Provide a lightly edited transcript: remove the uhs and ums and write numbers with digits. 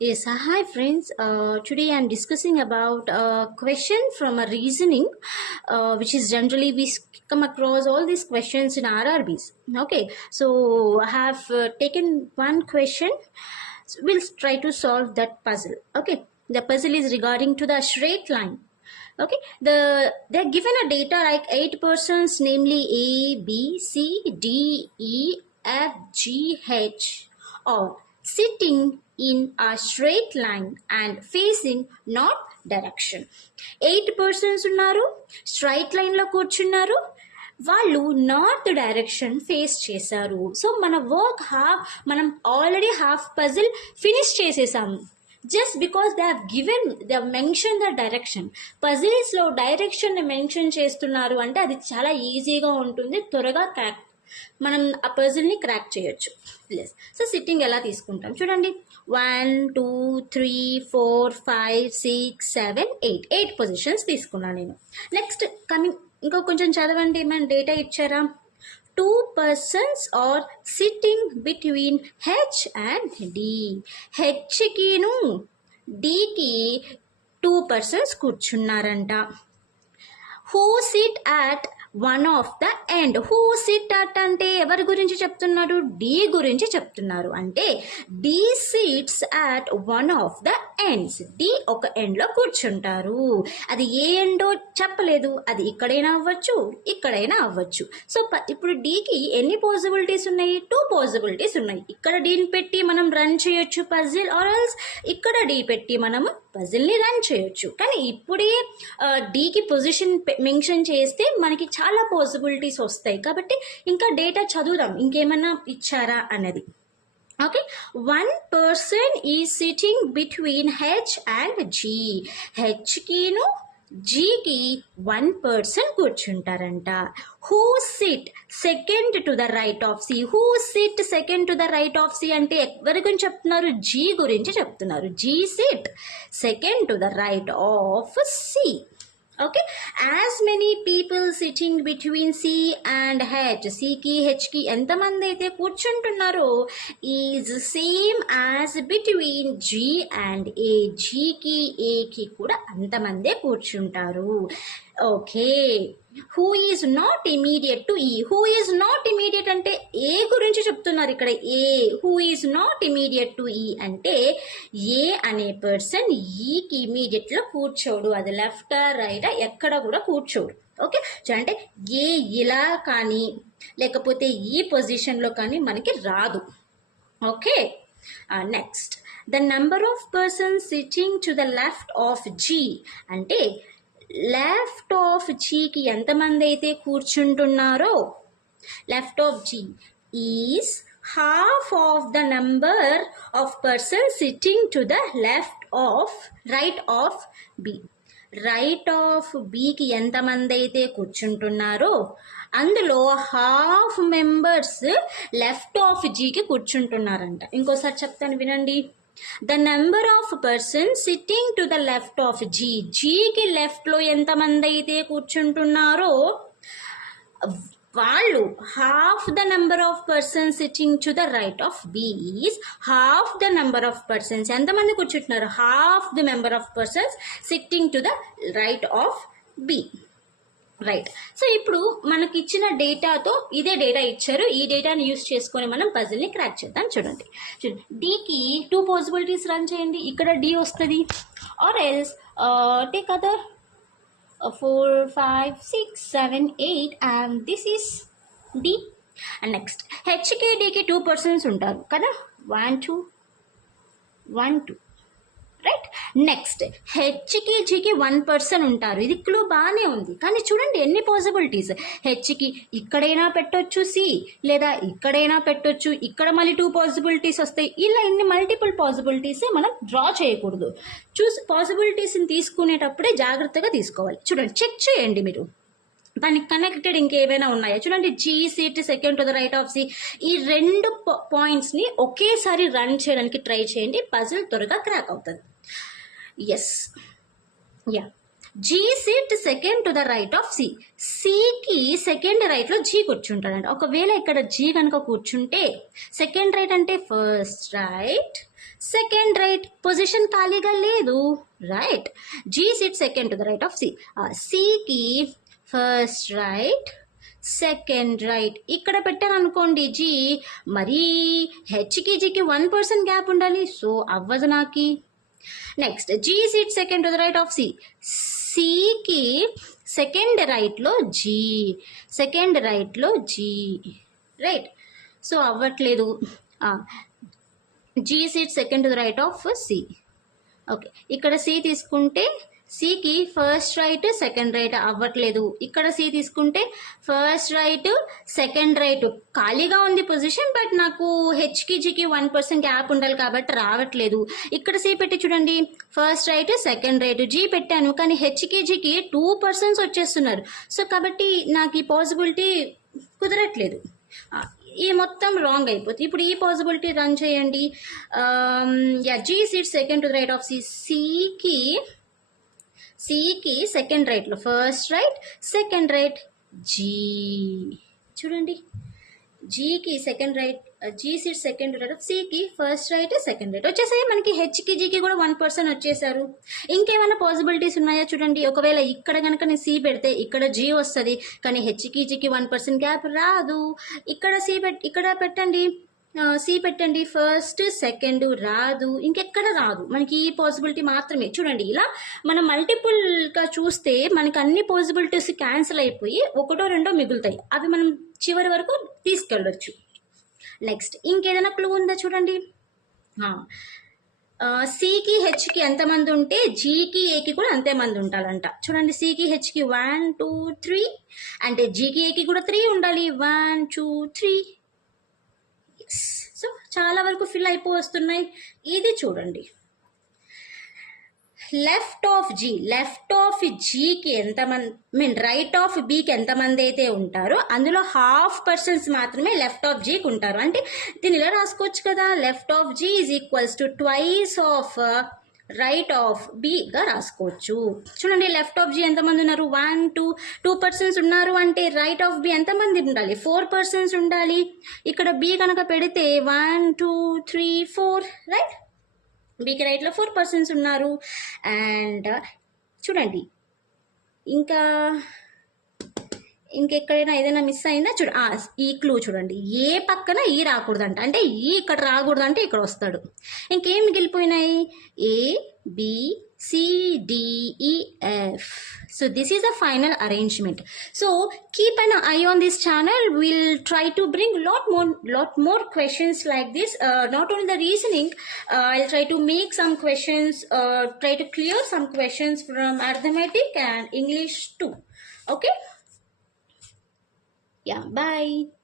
Yes, hi friends. Today I'm discussing about a question from a reasoning, which is generally come across all these questions in RRBs. Okay, so I have taken one question. So we'll try to solve that puzzle. Okay, the puzzle is regarding to the straight line. Okay, they're given a data like 8 persons, namely A, B, C, D, E, F, G, H, all sitting in a straight line and facing north direction. 8 persons ఉన్నారు, straight line లో కూర్చున్నారు, వాళ్ళు north direction face చేశారు. So మనం already half puzzle finish చేసేసాము. Just because they have mentioned the direction. Puzzles లో direction ని mention చేస్తున్నారు అంటే అది చాలా ఈజీగా ఉంటుంది, త్వరగా మనం ఆ పజిల్ ని క్రాక్ చేయొచ్చు. సో సిట్టింగ్ ఎలా తీసుకుంటాం చూడండి. 1 2 3 4 5 6 7 8 పొజిషన్స్ తీసుకున్నాను నేను. నెక్స్ట్ ఇంకా కొంచెం చదవండి. ఏమైనా డేటా ఇచ్చారా? 2 persons are sitting between H and D. హెచ్కిను డికి 2 persons కూర్చున్నారంట. Who sit at one of the end. Who sit at అంటే ఎవరి గురించి చెప్తున్నారు? డి గురించి చెప్తున్నారు. అంటే D sits at one of the ends. D ఒక ఎండ్ లో కూర్చుంటారు. అది ఏ ఎండో చెప్పలేదు, అది ఇక్కడైనా అవ్వచ్చు, ఇక్కడైనా అవ్వచ్చు. సో ఇప్పుడు డికి ఎన్ని పాసిబిలిటీస్ ఉన్నాయి? 2 పాసిబిలిటీస్ ఉన్నాయి. ఇక్కడ డీని పెట్టి మనం రన్ చేయొచ్చు పజిల్, ఆర్ ఎల్స్ ఇక్కడ డి పెట్టి మనము పజిల్ని రన్ చేయొచ్చు. కానీ ఇప్పుడే డికి పొజిషన్ మెన్షన్ చేస్తే మనకి చాలా పాసిబిలిటీస్ వస్తాయి. కాబట్టి ఇంకా డేటా చదువుదాం, ఇంకేమన్నా ఇచ్చారా అన్నది. Okay, 1 person is sitting between H and G. హెచ్కిను జీకి 1 person కూర్చుంటారంట. Who sit second to the right of C. Who sit second to the right of C అంటే ఎవరి గురించి చెప్తున్నారు? జీ గురించి చెప్తున్నారు. G sit second to the right of C. Okay, as many people sitting between C and H. సికి హెచ్కి ఎంతమంది అయితే కూర్చుంటున్నారో is same as between G and ఏ. జీకి ఏకి కూడా అంతమందే కూర్చుంటారు. Okay, who is not immediate to E. Who is not immediate అంటే ఏ గురించి చెప్తున్నారు ఇక్కడ. A who is not immediate to E అంటే ఏ అనే పర్సన్ ఈకి ఇమీడియట్ లో కూర్చోడు. అది లెఫ్టా రైటా ఎక్కడ కూడా కూర్చోడు. ఓకే, అంటే ఏ ఇలా కానీ లేకపోతే ఈ పొజిషన్ లో కానీ మనకి రాదు. Okay, next the number of persons sitting to the left of G అంటే లెఫ్ట్ ఆఫ్ జీకి ఎంతమంది అయితే కూర్చుంటున్నారో left of G is half of the number of person sitting to the left of right of B. Right of బికి ఎంతమంది అయితే కూర్చుంటున్నారో అందులో హాఫ్ మెంబర్స్ లెఫ్ట్ ఆఫ్ జీకి కూర్చుంటున్నారంట. ఇంకోసారి చెప్తాను వినండి. The number of person sitting to the left of G. జీకి లెఫ్ట్ లో ఎంతమంది అయితే కూర్చుంటున్నారో వాళ్ళు half the number of person sitting to the right of B is half the number of persons. ఎంతమంది కూర్చుంటున్నారు? Half the number of persons sitting to the right of B. Right. So ఇప్పుడు మనకి ఇచ్చిన డేటాతో ఇదే డేటా ఇచ్చారు. ఈ డేటాని యూస్ చేసుకొని మనం పజిల్ ని క్రాక్ చేద్దాం. చూడండి డికి 2 పాసిబిలిటీస్ రన్ చేయండి. ఇక్కడ డి వస్తుంది, or else take other 4 5 6 7 8 and this is D. And next హెచ్కి డికి 2 persons ఉంటారు కదా, 1 2 1 2. రైట్. నెక్స్ట్ హెచ్కి జీకి 1 person ఉంటారు. ఇది క్లూ బాగానే ఉంది, కానీ చూడండి ఎన్ని పాసిబిలిటీస్. హెచ్కి ఇక్కడైనా పెట్టొచ్చు సి, లేదా ఇక్కడైనా పెట్టొచ్చు, ఇక్కడ మళ్ళీ 2 పాసిబిలిటీస్ వస్తాయి. ఇలా ఎన్ని మల్టిపుల్ పాసిబిలిటీస్ మనం డ్రా చేయకూడదు. పాసిబిలిటీస్ని తీసుకునేటప్పుడే జాగ్రత్తగా తీసుకోవాలి. చూడండి, చెక్ చేయండి మీరు దానికి కనెక్టెడ్ ఇంకేమైనా ఉన్నాయా. చూడండి, G sit second to the right of C. ఈ 2 పాయింట్స్ ని ఒకేసారి రన్ చేయడానికి ట్రై చేయండి, పజిల్ త్వరగా క్రాక్ అవుతుంది. Yes, yeah, G sit second to the right of C. సికి సెకండ్ రైట్ లో జీ కూర్చుంటాడంట. ఒకవేళ ఇక్కడ జీ కనుక కూర్చుంటే సెకండ్ రైట్ అంటే first right second right, position ఖాళీగా లేదు, right. G sit second to the right of C. సికి ఫస్ట్ రైట్ సెకండ్ రైట్ ఇక్కడ పెట్టాను అనుకోండి జీ, మరీ హెచ్కి జీకి 1% గ్యాప్ ఉండాలి, సో అవ్వదు నాకి. Next G sit second to the right of C. సికి సెకండ్ రైట్లో జీ, సెకండ్ రైట్లో జీ, రైట్. సో అవ్వట్లేదు. G sit second to the right of C. Okay, ఇక్కడ సి తీసుకుంటే సికి ఫస్ట్ రైట్ సెకండ్ రైట్ అవ్వట్లేదు. ఇక్కడ సి తీసుకుంటే ఫస్ట్ రైట్ సెకండ్ రైట్ ఖాళీగా ఉంది పొజిషన్, బట్ నాకు హెచ్కి జీకి 1% గ్యాప్ ఉండాలి కాబట్టి రావట్లేదు. ఇక్కడ సి పెట్టి చూడండి, first right second right, G పెట్టాను కానీ హెచ్కి జీకి 2% వచ్చేస్తున్నారు. సో కాబట్టి నాకు ఈ పాసిబిలిటీ కుదరట్లేదు, ఈ మొత్తం రాంగ్ అయిపోతుంది. ఇప్పుడు ఈ పాసిబిలిటీ రన్ చేయండి. G sit second to the right of C. సికి సెకండ్ రైట్లో first right second right G, చూడండి జీకి second right, G sit second right of సికి ఫస్ట్ రైట్ సెకండ్ రైట్ వచ్చేసాయి. మనకి హెచ్కి జీకి కూడా 1% వచ్చేసారు. ఇంకేమైనా పాసిబిలిటీస్ ఉన్నాయా చూడండి. ఒకవేళ ఇక్కడ కనుక నేను సి పెడితే ఇక్కడ జీ వస్తుంది, కానీ హెచ్కి జీకి 1% గ్యాప్ రాదు. ఇక్కడ ఇక్కడ పెట్టండి, సి పెట్టండి, ఫస్ట్ సెకండ్ రాదు, ఇంకెక్కడ రాదు, మనకి ఈ పాసిబిలిటీ మాత్రమే. చూడండి ఇలా మనం మల్టిపుల్గా చూస్తే మనకి అన్ని పాసిబిలిటీస్ క్యాన్సిల్ అయిపోయి ఒకటో రెండో మిగులుతాయి, అవి మనం చివరి వరకు తీసుకెళ్ళొచ్చు. నెక్స్ట్ ఇంకేదైనా క్లూ ఉందా చూడండి. సికి హెచ్కి ఎంతమంది ఉంటే జీకి ఏకి కూడా అంతే మంది ఉండాలంట. చూడండి సికి హెచ్కి 1 2 3 అంటే జీకి ఏకి కూడా 3 ఉండాలి, 1 2 3. సో చాలా వరకు ఫిల్ అయిపోతున్నాయి. ఇది చూడండి, left of G, left of జీకి ఎంతమంది, రైట్ ఆఫ్ బీకి ఎంతమంది అయితే ఉంటారో అందులో 0.5% మాత్రమే లెఫ్ట్ ఆఫ్ జీకి ఉంటారు. అంటే దీన్ని ఇలా రాసుకోవచ్చు కదా, left of G is equals to twice of right of బిగా రాసుకోవచ్చు. చూడండి లెఫ్ట్ ఆఫ్ జీ ఎంతమంది ఉన్నారు, 1 2% ఉన్నారు అంటే రైట్ ఆఫ్ బి ఎంతమంది ఉండాలి, 4% ఉండాలి. ఇక్కడ బి కనుక పెడితే 1 2 3 4, రైట్. బికి రైట్లో 4% ఉన్నారు. అండ్ చూడండి ఇంకెక్కడైనా ఏదైనా మిస్ అయిందా ఈ క్లూ చూడండి, ఏ పక్కన ఈ రాకూడదంట, అంటే ఈ ఇక్కడ రాకూడదంటే ఇక్కడ వస్తాడు. ఇంకేం మిగిలిపోయినాయి, ఏ బి సి డి ఈ F. So this is a final arrangement. So keep an eye on this channel. We'll try to bring lot more questions like this. Not only the reasoning, I'll try to make some questions, try to clear some questions from arithmetic and English too. Okay. Yeah, bye.